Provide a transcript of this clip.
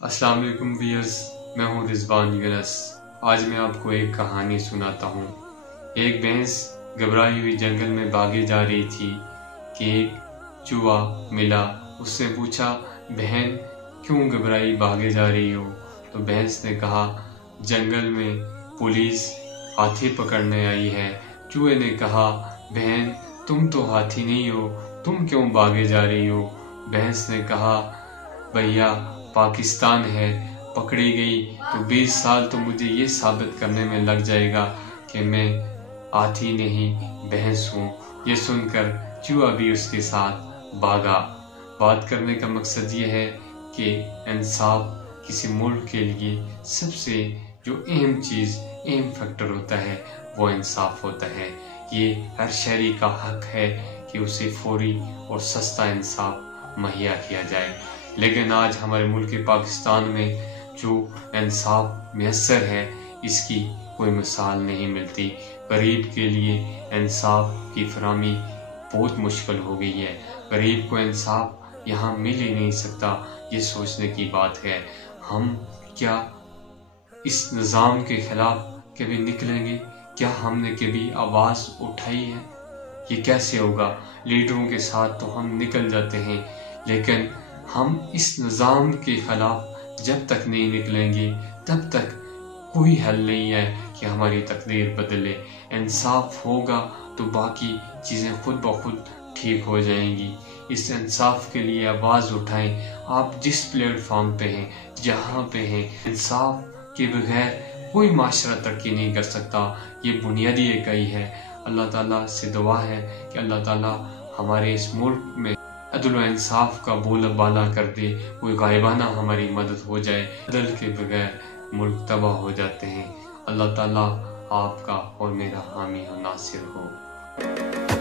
السلام علیکم ویئرز، میں ہوں رضوان یونس۔ آج میں آپ کو ایک کہانی سناتا ہوں۔ ایک بھینس گھبرائی ہوئی جنگل میں بھاگے جا رہی تھی کہ ایک چوہا ملا۔ اس نے پوچھا، بہن کیوں گھبرائی بھاگے جا رہی ہو؟ تو بھینس نے کہا، جنگل میں پولیس ہاتھی پکڑنے آئی ہے۔ چوہے نے کہا، بہن تم تو ہاتھی نہیں ہو، تم کیوں بھاگے جا رہی ہو؟ بھینس نے کہا، بھیا پاکستان ہے، پکڑی گئی تو 20 سال تو مجھے یہ ثابت کرنے میں لگ جائے گا کہ میں ہاتھی نہیں بھینس ہوں۔ یہ سن کر چوہا بھی اس کے ساتھ بھاگا۔ بات کرنے کا مقصد یہ ہے کہ انصاف کسی ملک کے لیے سب سے جو اہم چیز، اہم فیکٹر ہوتا ہے وہ انصاف ہوتا ہے۔ یہ ہر شہری کا حق ہے کہ اسے فوری اور سستا انصاف مہیا کیا جائے، لیکن آج ہمارے ملک پاکستان میں جو انصاف میسر ہے اس کی کوئی مثال نہیں ملتی۔ غریب کے لیے انصاف کی فراہمی بہت مشکل ہو گئی ہے۔ غریب کو انصاف یہاں مل ہی نہیں سکتا۔ یہ سوچنے کی بات ہے، ہم کیا اس نظام کے خلاف کبھی نکلیں گے؟ کیا ہم نے کبھی آواز اٹھائی ہے؟ یہ کیسے ہوگا؟ لیڈروں کے ساتھ تو ہم نکل جاتے ہیں، لیکن ہم اس نظام کے خلاف جب تک نہیں نکلیں گے تب تک کوئی حل نہیں ہے کہ ہماری تقدیر بدلے۔ انصاف ہوگا تو باقی چیزیں خود بخود ٹھیک ہو جائیں گی۔ اس انصاف کے لیے آواز اٹھائیں۔ آپ جس پلیٹ فارم پہ ہیں، جہاں پہ ہیں، انصاف کے بغیر کوئی معاشرہ ترقی نہیں کر سکتا۔ یہ بنیادی اکائی ہے۔ اللہ تعالیٰ سے دعا ہے کہ اللہ تعالیٰ ہمارے اس ملک میں عدل و انصاف کا بول بالا کر دے، کوئی غائبانہ ہماری مدد ہو جائے۔ عدل کے بغیر ملک تباہ ہو جاتے ہیں۔ اللہ تعالیٰ آپ کا اور میرا حامی و ناصر ہو۔